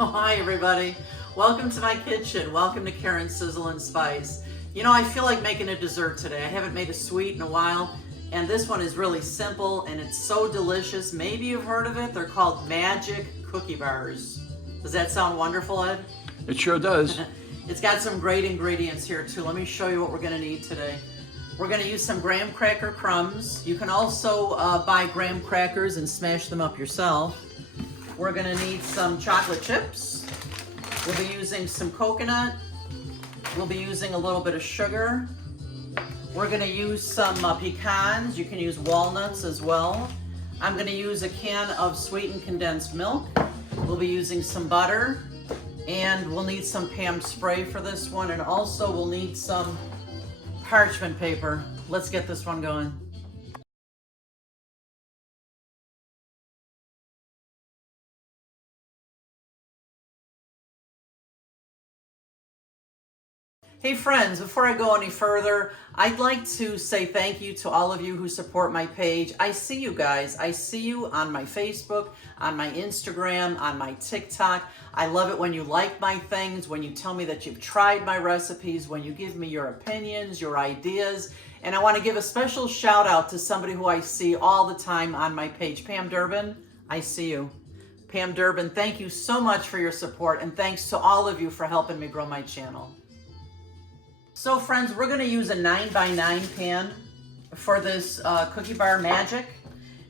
Oh, hi everybody. Welcome to my kitchen. Welcome to Karen's Sizzle and Spice. You know, I feel like making a dessert today. I haven't made a sweet in a while, and this one is really simple and it's so delicious. Maybe you've heard of it. They're called Magic Cookie Bars. Does that sound wonderful, Ed? It sure does. It's got some great ingredients here too. Let me show you what we're going to need today. We're going to use some graham cracker crumbs. You can also buy graham crackers and smash them up yourself. We're going to need some chocolate chips. We'll be using some coconut. We'll be using a little bit of sugar. We're going to use some pecans. You can use walnuts as well. I'm going to use a can of sweetened condensed milk. We'll be using some butter. And we'll need some Pam spray for this one. And also we'll need some parchment paper. Let's get this one going. Hey friends, before I go any further, I'd like to say thank you to all of you who support my page. I see you guys. I see you on my Facebook, on my Instagram, on my TikTok. I love it when you like my things, when you tell me that you've tried my recipes, when you give me your opinions, your ideas. And I want to give a special shout out to somebody who I see all the time on my page, Pam Durbin. I see you. Pam Durbin, thank you so much for your support, and thanks to all of you for helping me grow my channel. So friends, we're going to use a 9x9 pan for this cookie bar magic.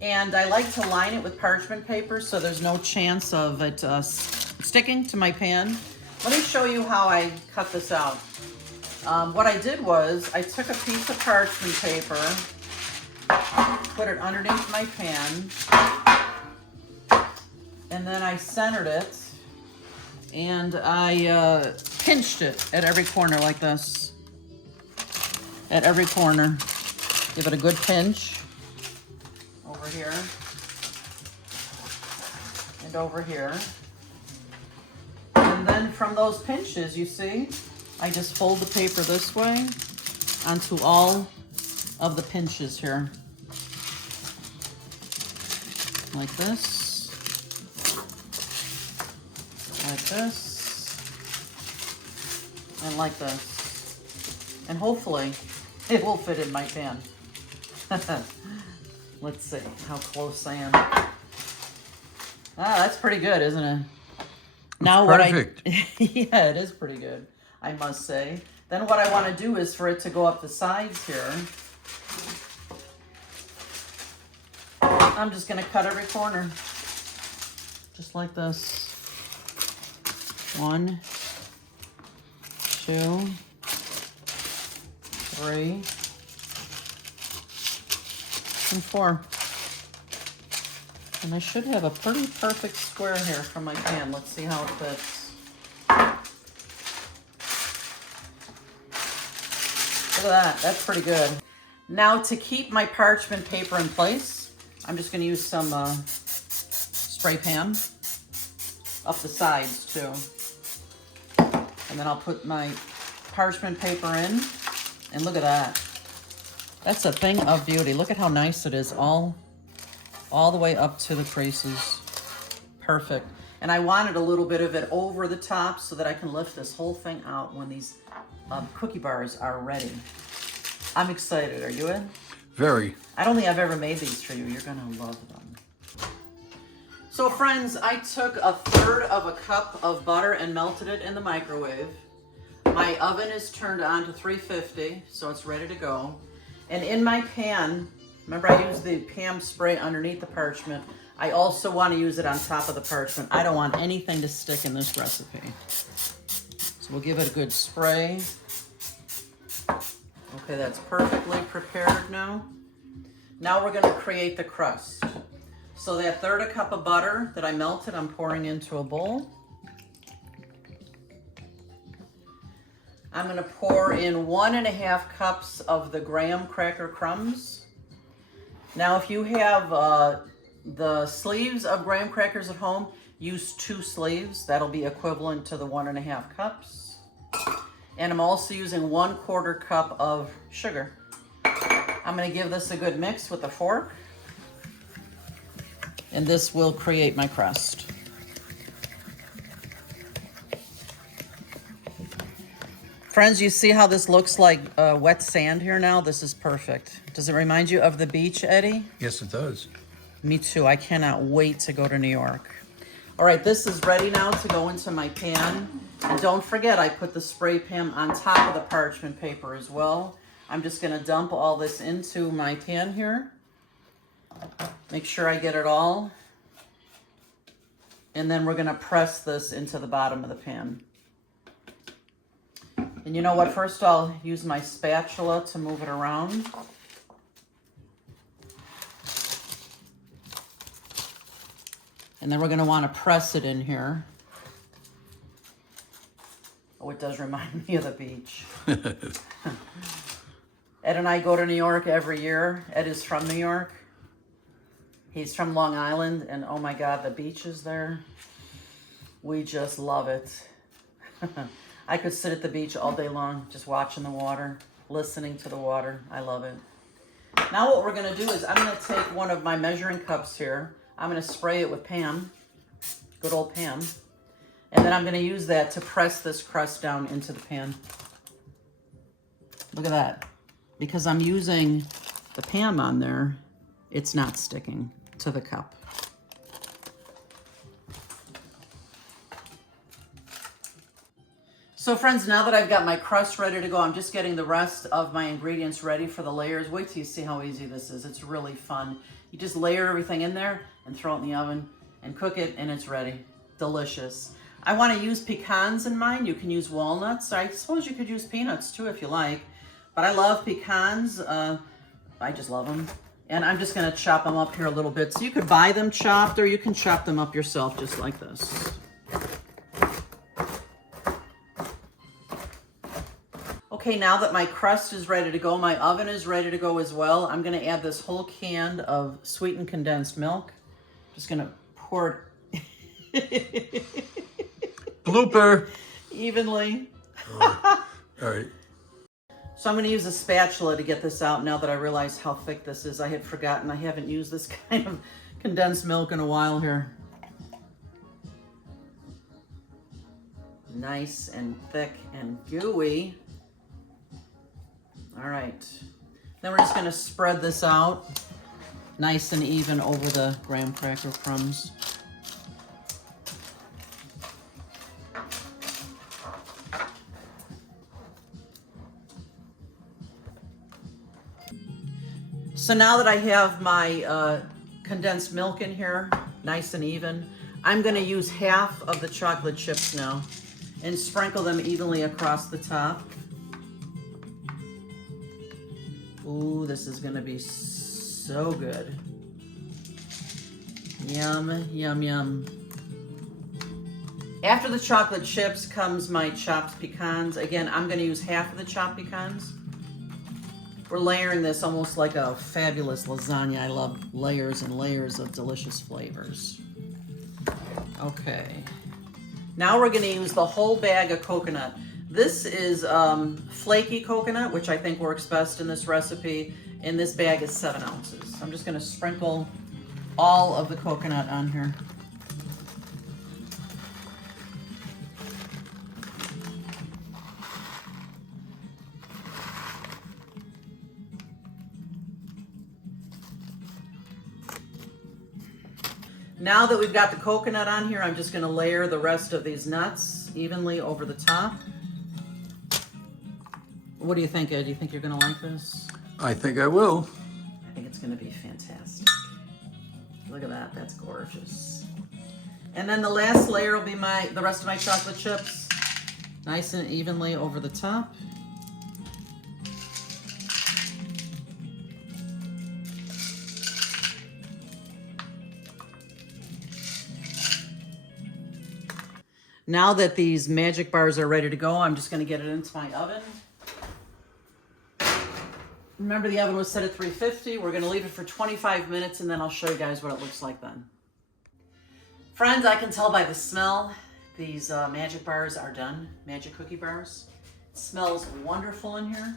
And I like to line it with parchment paper so there's no chance of it sticking to my pan. Let me show you how I cut this out. What I did was I took a piece of parchment paper, put it underneath my pan, and then I centered it and I pinched it at every corner like this. At every corner. Give it a good pinch. Over here. And over here. And then from those pinches, you see, I just fold the paper this way onto all of the pinches here. Like this. Like this. And like this. And hopefully it will fit in my pan. Let's see how close I am. Ah, that's pretty good, isn't it? Now perfect. Yeah, it is pretty good, I must say. Then what I want to do is for it to go up the sides here. I'm just going to cut every corner. Just like this. 1, 2, 3, and 4. And I should have a pretty perfect square here from my pan. Let's see how it fits. Look at that, that's pretty good. Now to keep my parchment paper in place, I'm just gonna use some spray pan up the sides too. And then I'll put my parchment paper in. And look at that. That's a thing of beauty. Look at how nice it is all the way up to the creases. Perfect. And I wanted a little bit of it over the top so that I can lift this whole thing out when these cookie bars are ready. I'm excited. Are you in? Very. I don't think I've ever made these for you. You're going to love them. So friends, I took 1/3 of a cup of butter and melted it in the microwave. My oven is turned on to 350, so it's ready to go. And in my pan, remember I used the Pam spray underneath the parchment. I also want to use it on top of the parchment. I don't want anything to stick in this recipe. So we'll give it a good spray. Okay, that's perfectly prepared now. Now we're going to create the crust. So that 1/3 cup of butter that I melted, I'm pouring into a bowl. I'm going to pour in 1.5 cups of the graham cracker crumbs. Now, if you have the sleeves of graham crackers at home, use 2 sleeves. That'll be equivalent to the 1.5 cups. And I'm also using 1/4 cup of sugar. I'm going to give this a good mix with a fork. And this will create my crust. Friends, you see how this looks like wet sand here now? This is perfect. Does it remind you of the beach, Eddie? Yes, it does. Me too. I cannot wait to go to New York. All right, this is ready now to go into my pan. And don't forget, I put the spray pan on top of the parchment paper as well. I'm just gonna dump all this into my pan here. Make sure I get it all. And then we're gonna press this into the bottom of the pan. And you know what? First I'll use my spatula to move it around. And then we're gonna wanna press it in here. Oh, it does remind me of the beach. Ed and I go to New York every year. Ed is from New York. He's from Long Island, and oh my God, the beaches there. We just love it. I could sit at the beach all day long, just watching the water, listening to the water. I love it. Now what we're gonna do is I'm gonna take one of my measuring cups here. I'm gonna spray it with Pam, good old Pam. And then I'm gonna use that to press this crust down into the pan. Look at that. Because I'm using the Pam on there, it's not sticking to the cup. So friends, now that I've got my crust ready to go, I'm just getting the rest of my ingredients ready for the layers. Wait till you see how easy this is. It's really fun. You just layer everything in there and throw it in the oven and cook it, and it's ready. Delicious. I want to use pecans in mine. You can use walnuts. I suppose you could use peanuts too if you like. But I love pecans. I just love them. And I'm just going to chop them up here a little bit. So you could buy them chopped, or you can chop them up yourself just like this. Okay, now that my crust is ready to go, my oven is ready to go as well. I'm going to add this whole can of sweetened condensed milk. Just going to pour it Blooper. evenly. All right. So I'm going to use a spatula to get this out now that I realize how thick this is. I had forgotten I haven't used this kind of condensed milk in a while here. Nice and thick and gooey. All right. Then we're just going to spread this out nice and even over the graham cracker crumbs. So now that I have my condensed milk in here, nice and even, I'm gonna use half of the chocolate chips now and sprinkle them evenly across the top. Ooh, this is gonna be so good. Yum, yum, yum. After the chocolate chips comes my chopped pecans. Again, I'm gonna use half of the chopped pecans. We're layering this almost like a fabulous lasagna. I love layers and layers of delicious flavors. Okay. Now we're gonna use the whole bag of coconut. This is flaky coconut, which I think works best in this recipe. And this bag is 7 ounces. I'm just gonna sprinkle all of the coconut on here. Now that we've got the coconut on here, I'm just gonna layer the rest of these nuts evenly over the top. What do you think, Ed? Do you think you're gonna like this? I think I will. I think it's gonna be fantastic. Look at that, that's gorgeous. And then the last layer will be the rest of my chocolate chips, nice and evenly over the top. Now that these magic bars are ready to go, I'm just gonna get it into my oven. Remember, the oven was set at 350. We're gonna leave it for 25 minutes, and then I'll show you guys what it looks like then. Friends, I can tell by the smell, these magic bars are done, magic cookie bars. It smells wonderful in here.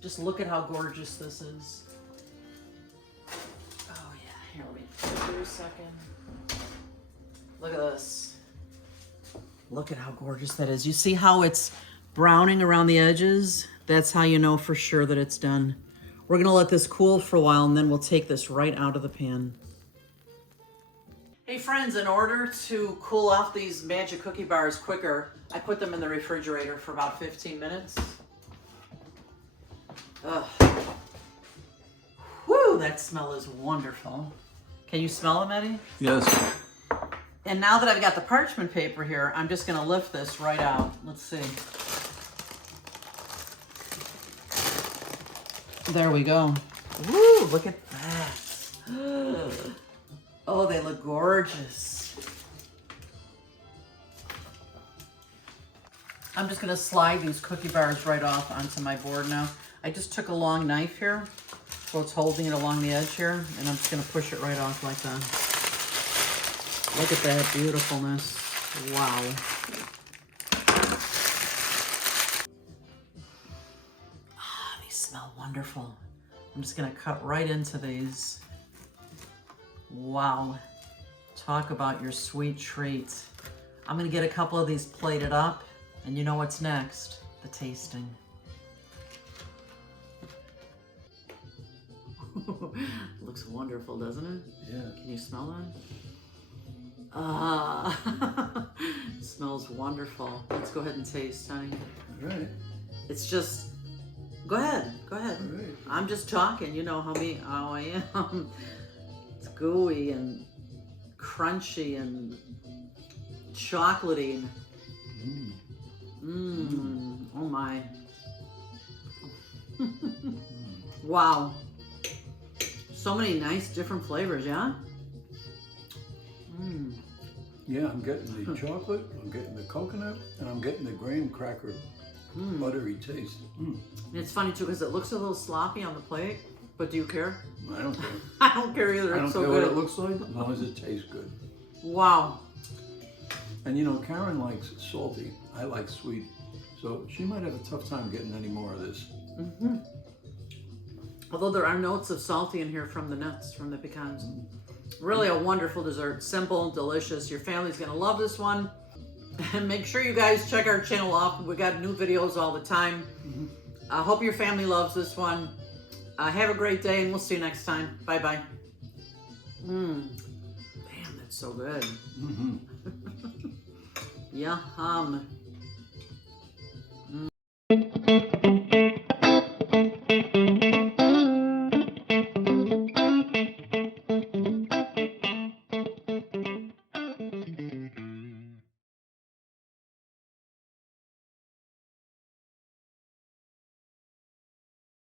Just look at how gorgeous this is. Oh yeah, here, let me give you a second. Look at this. Look at how gorgeous that is. You see how it's browning around the edges, that's how you know for sure that it's done. We're gonna let this cool for a while and then we'll take this right out of the pan. Hey friends, in order to cool off these magic cookie bars quicker, I put them in the refrigerator for about 15 minutes. Ugh. Whew, that smell is wonderful. Can you smell it, Eddie? Yes. And now that I've got the parchment paper here, I'm just gonna lift this right out. Let's see. There we go. Woo, look at that. Oh, they look gorgeous. I'm just gonna slide these cookie bars right off onto my board now. I just took a long knife here, so it's holding it along the edge here, and I'm just gonna push it right off like that. Look at that beautifulness. Wow. Ah, these smell wonderful. I'm just gonna cut right into these. Wow. Talk about your sweet treat. I'm gonna get a couple of these plated up, and you know what's next? The tasting. Looks wonderful, doesn't it? Yeah. Can you smell that? Ah, smells wonderful. Let's go ahead and taste, honey. All right. It's just, go ahead, go ahead. All right. I'm just talking, you know how I am. It's gooey and crunchy and chocolatey. Oh my. Wow. So many nice different flavors, yeah? Yeah, I'm getting the chocolate, I'm getting the coconut, and I'm getting the graham cracker buttery taste. And it's funny too because it looks a little sloppy on the plate, but do you care? I don't care. I don't care either. I don't It's so care good. what it looks like, as long as it tastes good. Wow. And you know, Karen likes salty. I like sweet. So she might have a tough time getting any more of this. Although there are notes of salty in here from the nuts, from the pecans. Really a wonderful dessert. Simple, delicious. Your family's going to love this one. And make sure you guys check our channel off. We got new videos all the time. I hope your family loves this one. Have a great day, and we'll see you next time. Bye-bye. Damn, that's so good. Yum.